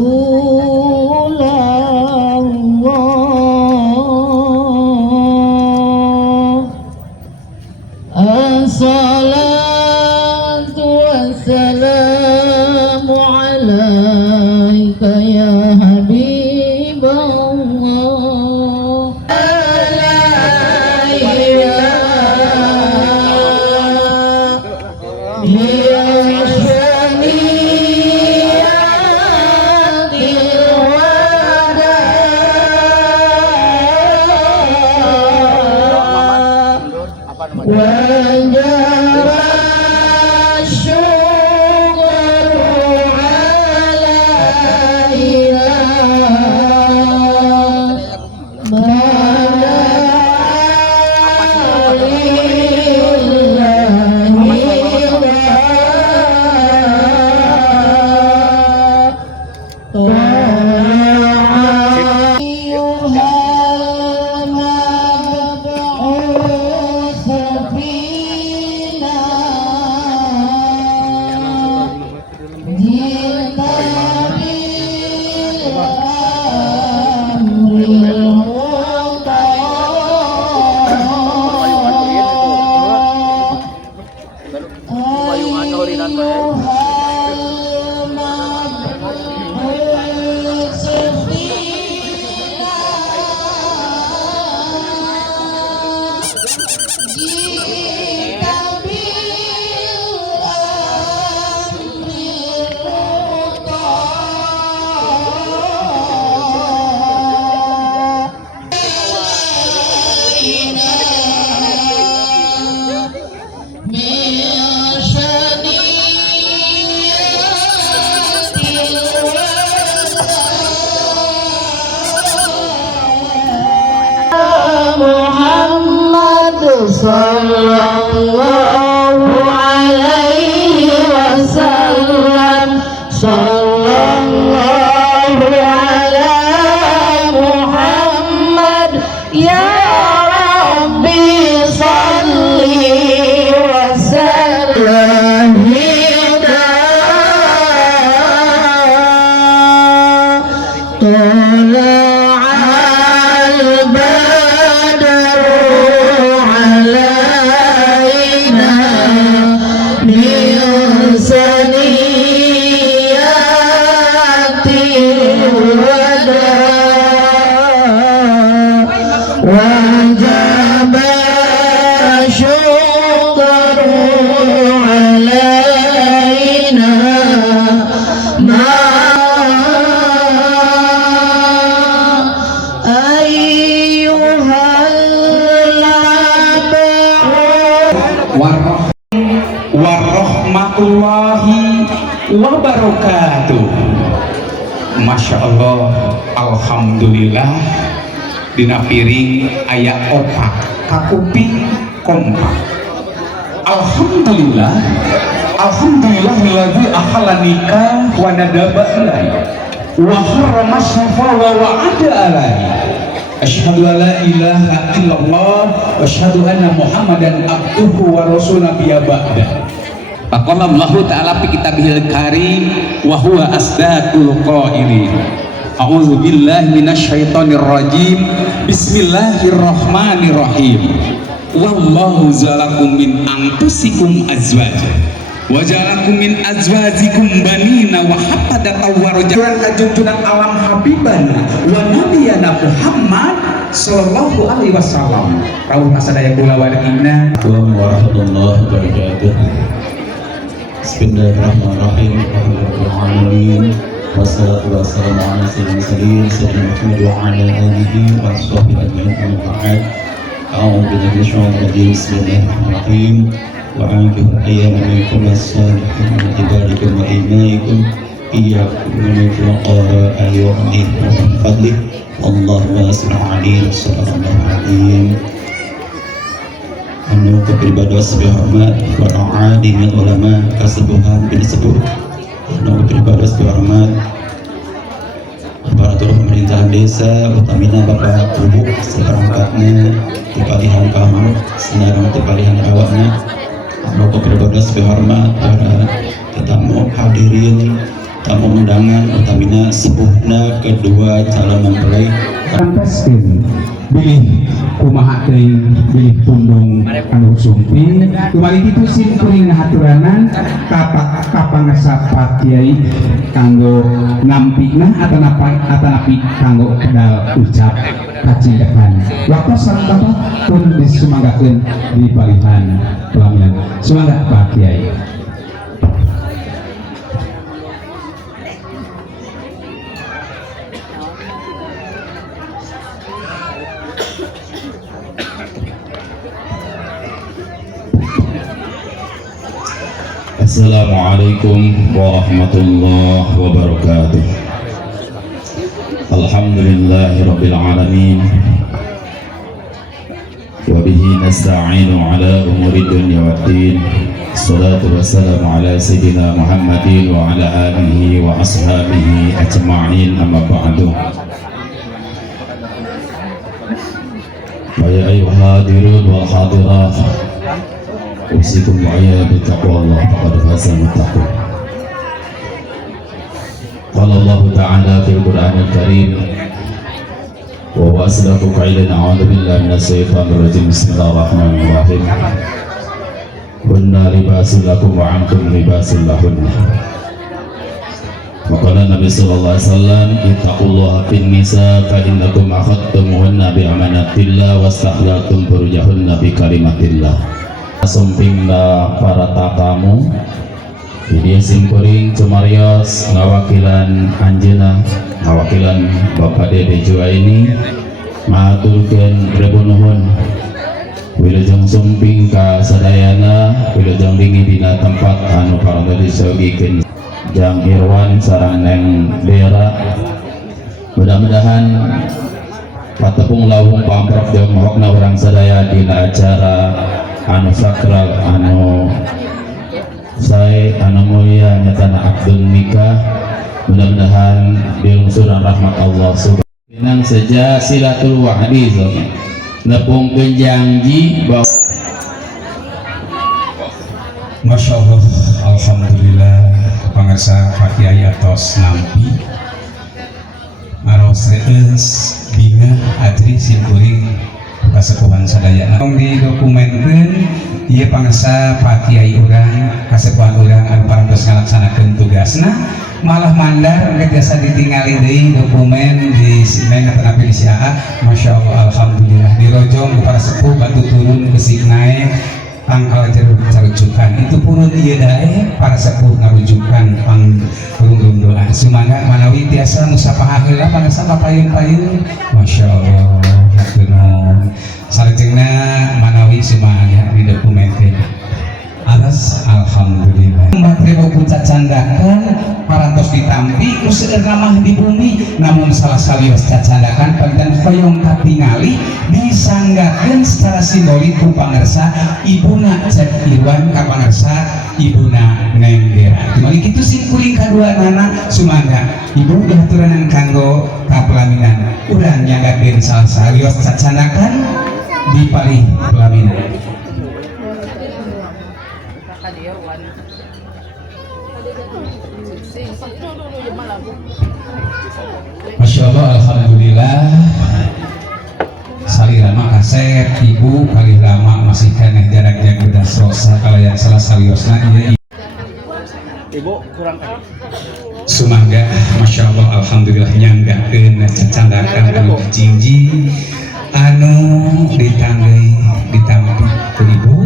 Rasulullah. Assalatu wassalamu alaika ya Habiballah. Sallallahu alaihi wasallam. Sallallahu ala Muhammad. Ya Rabbi salli wa sallim. وجب الشكر علينا ما أيها warahmatullahi wabarakatuh. Masya Allah, alhamdulillah. Dina piring aya opak kakuping kompak. Alhamdulillah, alhamdulillah milladzi akhlanika wa nadaba ilai wa harrama syafa wa wa'ada alai. Asyhadu an la ilaha illallah wa asyhadu anna muhammadan abduhu wa rasul nabiyya ba'da. Faqala Allah ta'ala fi kitabihil karim wa huwa asdaqul qailin. A'udzu billahi minasyaitonir rajim. Bismillahirrahmanirrahim. Wallahu zalakum min anfusikum azwaja wa ja'alakum min azwajikum banina wa hafadatan wa rajulan ajunjunan alam habibana wa nabiyana Muhammad sallallahu alaihi wasallam. Rawuh masadaya kula warina. Assalamualaikum warahmatullahi wabarakatuh. Bismillahirrahmanirrahim. Alhamdulillahirabbil alamin. Wassalatu wassalamu ala sayyidina Muhammad wa ala alihi wa sahbihi ajma'in. A'udzu billahi minasyaitonir rajim. Bismillahirrahmanirrahim. Wa ankihu al-ayyama minkum was-salihin min ibadikum wa imaikum iyyakum al-fuqara ayyuhum min fadlih wallahu wasi'un alim. Sallallahu alaihi anu kepribadian sebuah hormat para alim ulama kasepuhan bin sepuh anu kepribadian sebuah hormat aparatur pemerintahan desa utamina Bapak Ibu seperangkatnya tipalihan kamu senarang tipalihan awaknya anu kepribadian sebuah hormat para tetamu hadirin tamu undangan utamina sepuhna kedua calon mempelai Kampeskeun bilih kumaha teuing bilih pundung anu sumpi kumari kitu simkuring ngahaturanan ka pangasa Pak Kiai kanggo nampina atanapi kanggo kedal ucap kacindakan waktu sareng Bapak pun disumanggakeun di palihan pelaminan sumangga Pak Kiai. Assalamualaikum warahmatullahi wabarakatuh. Alhamdulillahirabbil alamin. Wa bihi nasta'inu ala umuri dunya waddin. Salatu wassalamu ala sayyidina Muhammadin wa ala alihi wa ashabihi ajma'in, amma ba'du. Ya ayyuhal hadirun wal hadirat, usikum wa'iyya bittaqwallah faqad faza muttaqun. Qala Allah ta'ala fil Qur'anil Karim wa huwa asdaqu qailan a'udzu billahi minasy syaithanir rajim. Bismillahirrahmanirrahim. Hunna libasul lakum wa antum libasul lahunna. Maqala Nabi sallallahu alaihi wasallam, ittaqullaha fin nisa fa innakum akhadtumuhunna bi amanatillah wastakhlatum furujahunna bi kalimatillah. Sumpingna para tatamu jadi simkuring cumarios ngawakilan anjeuna ngawakilan Bapak Dede Juwaini maturkeun rebunuhun wilujeng sumping ka sadayana wilujeng dingi dina tempat anu parantos disogikeun Jang Irwan sareng Neng Dera. Mudah-mudahan patepung lawung pamprov jeung mohokna urang sadaya dina acara anu sakral anu saya anu mulia nyatana akdun nikah. Mudah-mudahan dilungsuran rahmat Allah subhanahu saja silatul wahdi nepungkeun janji bahwa Masya Allah, alhamdulillah pangarsa Pak Kiai atos nampi maros reus bina adri simkuring kasepuhan sadayana didokumenkeun ieu pangarsa Pak Kiai urang kasepuhan urang anu parantos ngalaksanakeun tugasna malah mandar biasa ditingali deui dokumen di mengatanapi di SIA. Masya Allah, alhamdulillah dirojong ku para sepuh batu turun besik naik tangkal carujukan itu pun ieu dae para sepuh ngarujukan pangurung doa sumangga manawi tiasa musapah heula panasa papayun-payun. Masya Allah, hatur salajengna manawi sumangga didokumenkeun aras alhamdulillah mbak pun cacandakan parantos ditampi useur ramah di bumi namun salah salios cacandakan panten hoyong katingali disanggakeun secara simbolik ku pangarsa ibuna Cek Irwan ka pangarsa ibuna Neng Dera. Timali kitu simkuring kaduanana sumangga ibu dihaturanan kanggo kapelaminan urang nyanggakeun salah salios cacandakan di palih pelaminan. Masya Allah, alhamdulillah salirama kaset ibu kali lama masih keneh jarak jaga dan serosa kalau yang salah saliosna iya ibu kurang sumangga. Masya Allah, alhamdulillah nyanggakeun cacandakan anu cinji anu ditampi ku ibu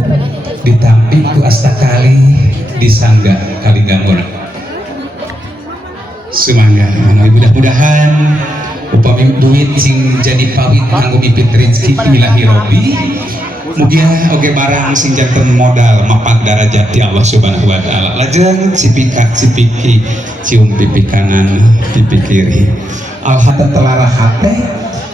ditampi ku astakali disangga kali gamur sumangga. Mudah-mudahan upami duit sing jadi pawit nganggo mipit rezeki ilahi robi mugia oge barang sing janten modal mapak darajat di Allah subhanahu wa ta'ala. Lajeng cipikak cipiki cium pipi kanan pipi kiri alhata telarah hate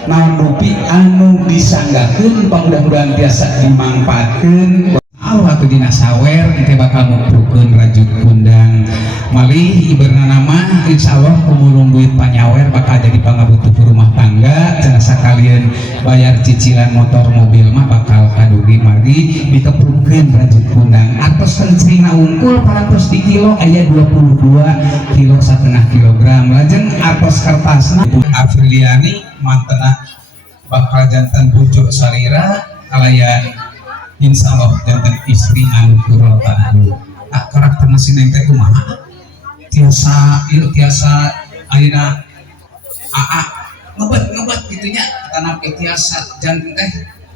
naon rupi anu disanggakeun mudah-mudahan biasa dimanfaatkeun Allah tuh dina sawer ente bakal muprukeun rajuk kundang malih iberna nama insyaallah kumulung duit panyawer bakal jadi pangabutuh rumah tangga cenah sakalian bayar cicilan motor mobil mah bakal kadugi mari ditepukeun rajut punang atos kencingna unggul paratos di kilo aya 22 kilo 1,5 kilogram lajeng atos kertasna Afriliani mantena bakal jantan bujuk salira kalayan insyaallah jantan istri anu kurota karakterna sineng teh kumaha tiasa ayeuna ngebet gitunya tanah tiasa jantan teh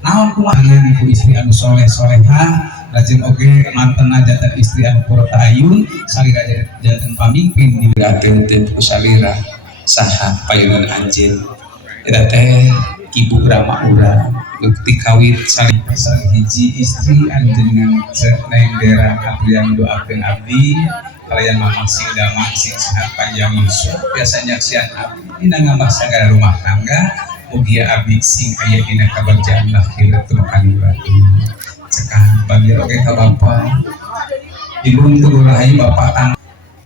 naon kumaha ibu istri anu soleh soleha lajeng oge mantena jantan istri anu kurota ayun salira jantan pamimpin diberakeun teh ku salira saha payunan anjeun eta teh ibu Rama urang bukti kawin saling hiji istri anjenengan neng daerah Aprian doakeun abdi kalian mamang sing damang sing sehat panjang yusuf biasanya sian abdi dina ngambah sagala rumah tangga mugia abdi sing aya dina kabagjaan lahir teu kaliwati cekan bagi oge ka bapa ibu teu rahayu bapak tang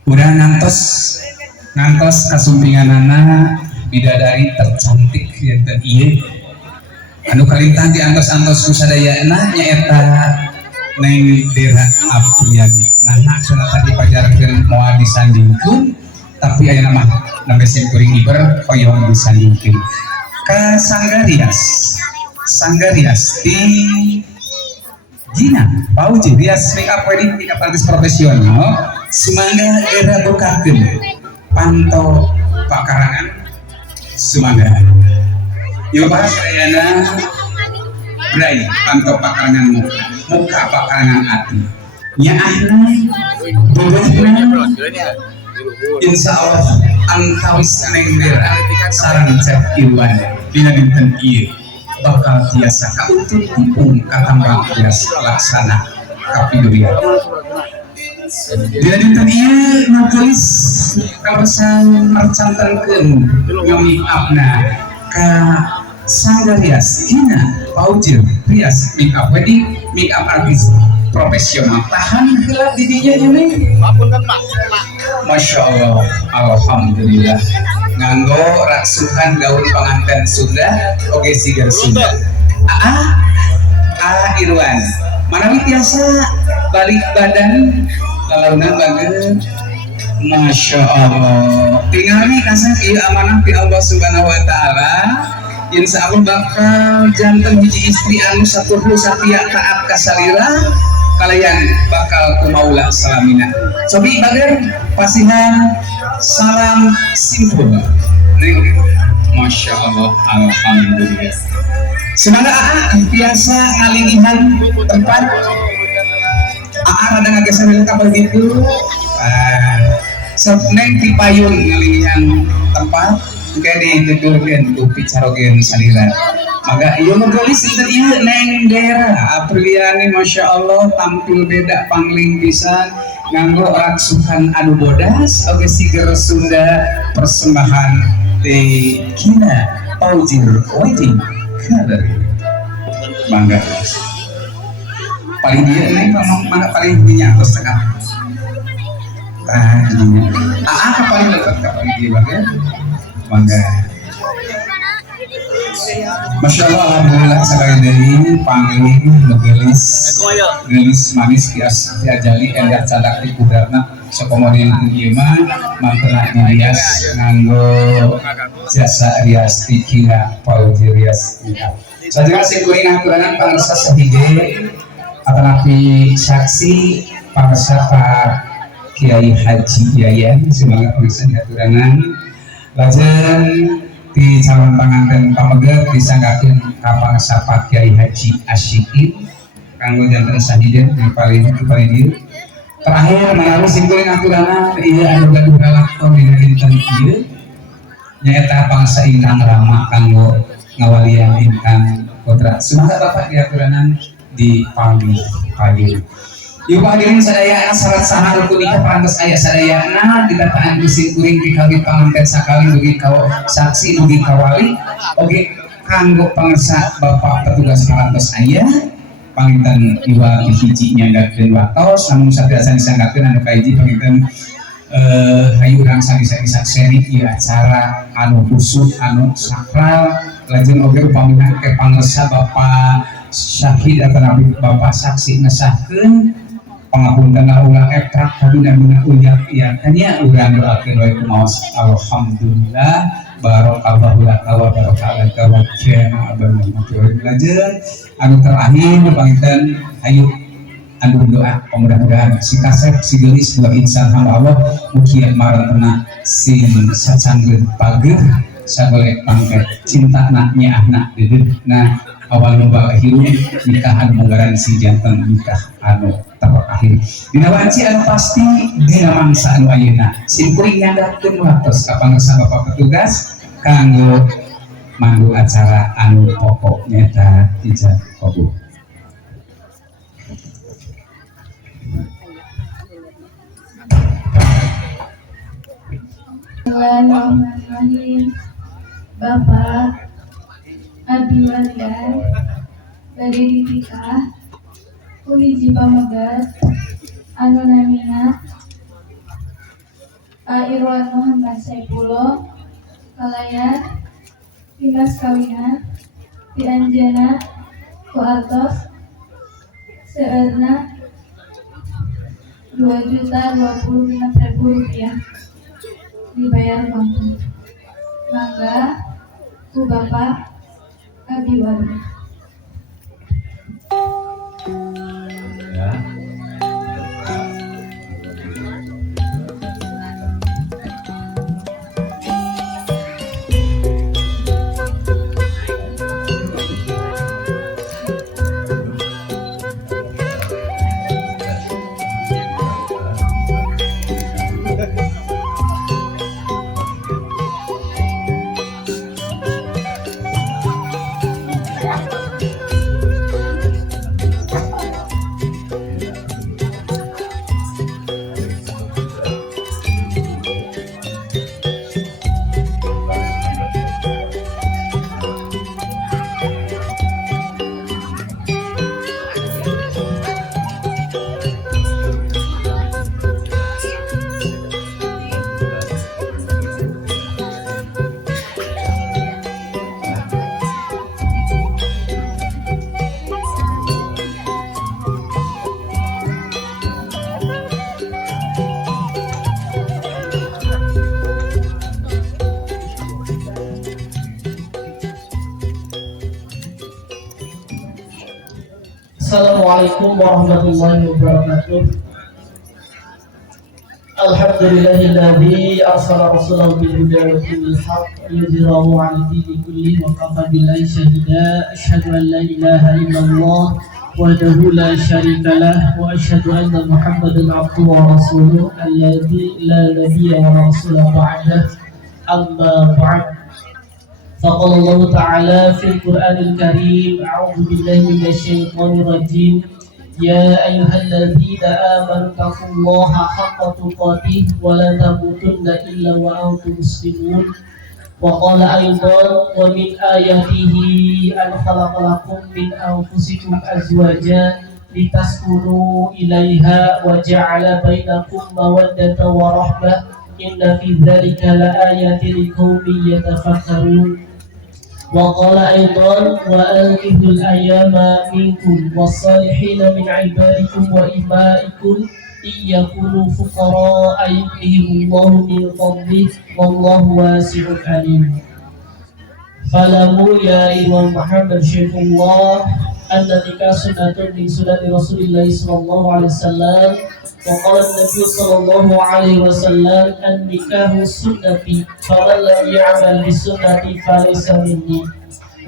udah ngantos kasumpinganana bidadari tercantik yang ieu anu kalintang di antos-antos ku sadayana nyaeta neng daerah Apriani nah cenah tadi pajarkeun moal disandingkeun tapi aya nama mesin kuring iber hoyong disandingkeun ka Sanggarias di Gina Pauji rias make up wedding make up artis profesional semangga era bukakeun panto pakarangan semangga yuk bahas kayana bray panto pakarangan muka pakarangan hati nyaahna bobotna insya Allah antawis neng dera sarang cep iwan dina dinten ieu bakal tiasa kauntun kumpung katambang tiasa laksana kapiduria dina dinten ieu nulis kawasan mercantankeun ngami apna ka Sanggarias Gina Paujir rias make up wedding make up artist profesional tahan heula di dinya ini Masya Allah alhamdulillah nganggo rasukan gaun pengantin Sunda oge sigar Sunda Irwan manawi tiasa balik badan lalaunan bageun Masya Allah tingali kasih ieu amanah ti Allah Subhanahu wa taala insya Allah bakal jantan hiji istri anu satuhu satia taat ka salira kalian bakal kumaula salamina cobi bager pasihan salam simpul Masya Allah alhamdulillah semoga biasa ngalilihan tempat rada ngageser ka begitu neng ti payun ngalilihan tempat kene dituturkeun ku picarogeun salira maka ieu nulis dinten ieu neng daerah Apriliani Masya Allah tampil beda pangling pisan nganggo raksukan anu bodas oge siger Sunda persembahan di Gina Paujir wedding gallery bangga paling dia ini mana paling dinya atas tengah apa paling dekat ke paling dia bagian bangga Masya Allah alhamdulillah sekali dari pangling gelis manis kias diajali endah cadak di kudarna sekomodin iman mantena rias nganggo jasa rias Gina Paujir rias saja sing kuring aturanan pangresa sahide atanapi saksi pangresa Pak Kiai Haji Yayan semangat pangresa aturanan lajeng di calon pengantin pamegat disanggakeun ka pangresa Pak Kiai Haji Asyikin kanggo janten sahide di paling dieu terakhir menawi sing kuring aturanan ieu anu gaduh lalakon dina dinten ieu nyaeta pangsa Intang Rama kanggo ngawalian Intang Putra semangat Bapak diaturanan di pagi yuk hadirin sadayana syarat sahar rukun nikah parantos aya sadayana didataan kuring kuring dikawin panganten sakali dugi kaw saksi dugi kawali oge kanggo pangersa Bapak petugas parantos aya panginten iwa hiji nyanggakeun watos namun sabiasa disanggakeun anu kahiji panginten hayu urang sari-sari sakseri ieu acara anu khusus anu sakral lajeng oge upami ke pangersa Bapak Syahid atau Nabi Bapak saksi ngesahkeun pangapuntenna ulah eprak kabina-bina uyak ya kanya urang doakeun wae kumaos alhamdulillah barakallahu laka wa barakalaka wa kana abana lajeng anu terakhir panginten ayo anu doa mudah-mudahan si kasep si gelis dua insan hamba Allah mukian marantena si sacanggeun pageuh sagolek pangkat cinta anaknya anak dedeuh nah awal loba hirup nikahan munggaran si janten nikah anu terakhir dina wanci anu pasti dina mangsa anu ayeuna simkuring nyandapkeun watos ka pangersa Bapak petugas kanggo manggu acara anu pokok nyata ijab kabul. Bismillahirrahmanirrahim. Bapak Abi Walian bade nikah ku hiji pamegat anu namina Pak Irwan Muhammad Saipullah kalayan timas kawinan di anjeunna ku atos seueurna Rp2.025.000 dibayar kontan. Mangga ku Bapak Abi Walian. Assalamualaikum warahmatullahi wabarakatuh. Alhamdulillahilladzi arsala rasulahu bil huda wa dinil haqq liyudhhirahu 'ala dini kullihi wa kafa billahi shahida. Asyhadu an la ilaha illallah wahdahu la syarika lah wa asyhadu anna Muhammadan 'abduhu wa rasuluhu alladzi la nabiyya wa la rasula ba'dah. Amma ba'd. فقال الله تعالى في القرآن الكريم أعوذ بالله من الشيطان الرجيم يا أيها الذين آمنوا اتقوا الله حق تقاته ولا تموتن إلا وأنتم مسلمون وقال أيضا ومن آياته أن خلق لكم من أنفسكم أزواجا لتسكنوا إليها وجعل بينكم مودة ورحمة إن في ذلك لآيات لقوم يتفكرون وقال أيضا وأنكحوا الأيام منكم والصالحين من عبادكم وإمائكم إن يكونوا فقراء يغنيهم الله من فضله والله واسع عليم. Falamu ya Imam Muhammad Syekhullah anna nikah sunnatun min sunati Rasulillah sallallahu alaihi wasallam wa qala an-nabiy sallallahu alaihi wasallam an-nikahu sunnati faman lam ya'mal bis sunnati falaysa minni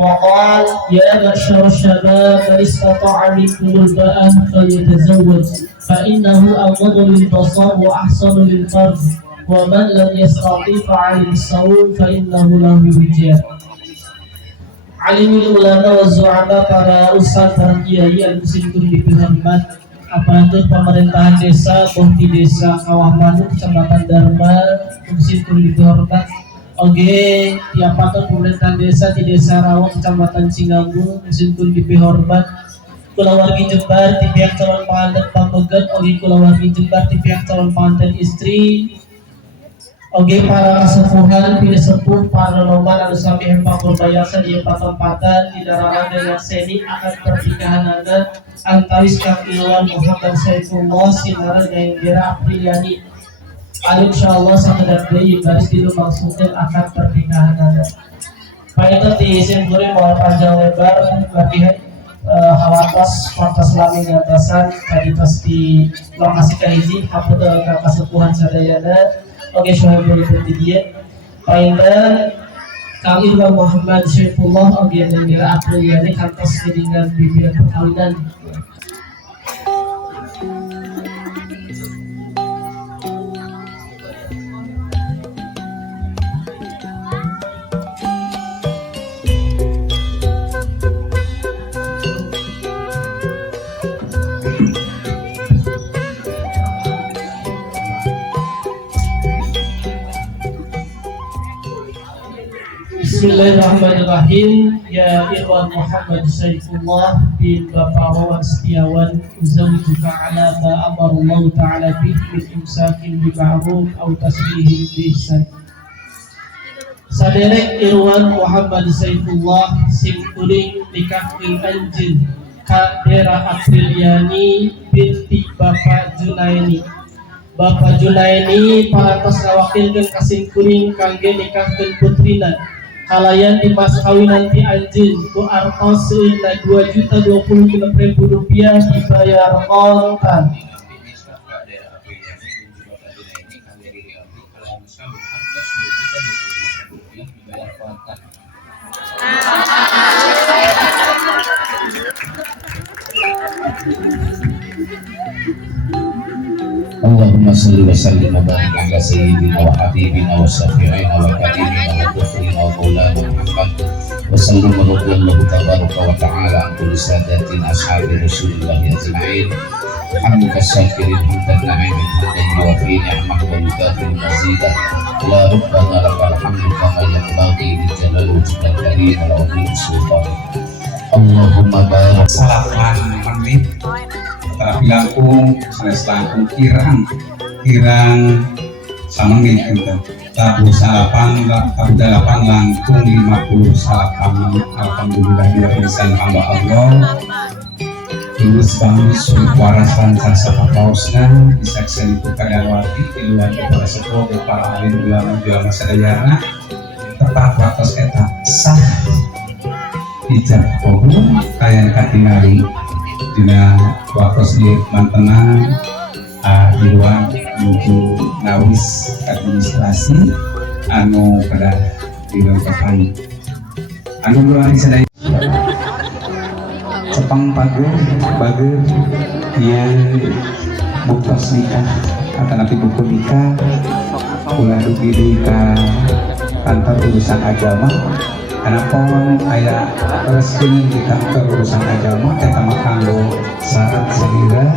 wa qala ya ma'syar asy-syabab man istata'a minkum al-ba'ah falyatazawwaj fa innahu aghaddu lil-basar wa ahsanu lil-farj wa man lam yastati' fa'alayhi as-sawm fa innahu lahu wijah. Alimul ulama wa zu'ama, para ustaz, para kiai yang muslimin dihormat, aparatur pemerintahan desa, Bohti Desa Kawah Manuk, Kecamatan Dharma, muslimin dihormat. Oke, di aparatur pemerintahan desa di Desa Rawang, Kecamatan Singambung, muslimin dihormat. Kula wargi Jembar, di pihak calon pengantin pamegat, oke kula wargi Jembar di pihak calon pengantin istri. Oke, para kesepuhan, pilih sepuh, para loman, anu sami hempang berbayasa di empatan di daerah yang seni akan pernikahan anda antawis Kang Ilwan Muhammad Saifullah Sinara dan Dira Apriliani. Insyaallah sakedar deui baris di maksudnya akan pernikahan anda. Paita ti simpure mau panjang lebar latihan hawatas pantas lami ngatasan tadi pasti lokasi kahiji haput ka kasepuhan sadayana. Oke, soal berikut dia. Painten Kang Ilwan Muhammad Saifullah oke dan Dira Apriliani kantos dengan bibir perkawinan. Bismillahirrahmanirrahim. Ya Ilwan Muhammad Saifullah bin Bapak Wawan Setiawan zawjuka ala ma amarallahu ta'ala bih min imsakin bi ma'ruf aw tasbihin bi ihsan. Saderek Ilwan Muhammad Saifullah sing kuring nikahkeun anjeun ka Dera Apriliani binti Bapak Junaini. Bapak Junaini parantos ngawakilkeun ka sing kuring kangge nikahkeun putrina. Kalayan di mas kawinan di anjing ku artos seuna 2.020.000 rupiah dibayar kontan. Allahumma salli wa sallim wa barik ala sayyidina wa habibina wa syafi'ina wa karimina wa dhukrina wa maulana Muhammad wa sallim wa radiyallahu tabaraka wa ta'ala an kulli sadatin ashabi rasulillahi ajma'in hamdaka syakirin hamdan na'imin hamdan yuwafi ni'mah wa yukafiru mazidah la rabbana lakal hamdu kama yanbaghi li jalali wajhikal karim wa la udhim sultan. Allahumma barik salaman menit langkung sanes langkung kirang samangin ente tabu salapan langkung 50 salapan. Alhamdulillah dirapisan hamba Allah tulus bangus warasan sasa pausna disaksikan itu kadawati iluan para sepuh para alim ulama sadayana tepat watos eta sah ijab kabul kayan katingali dina wakos di mantenan di ruang menuju nawis administrasi anu pada dilengkapi anu berani sadaya cepang pager yang buktos nikah atau nanti buku nikah ulah dugi ke kantor urusan agama karena pohon ayah resmi di kantor urusan agama kita makan lo saat segera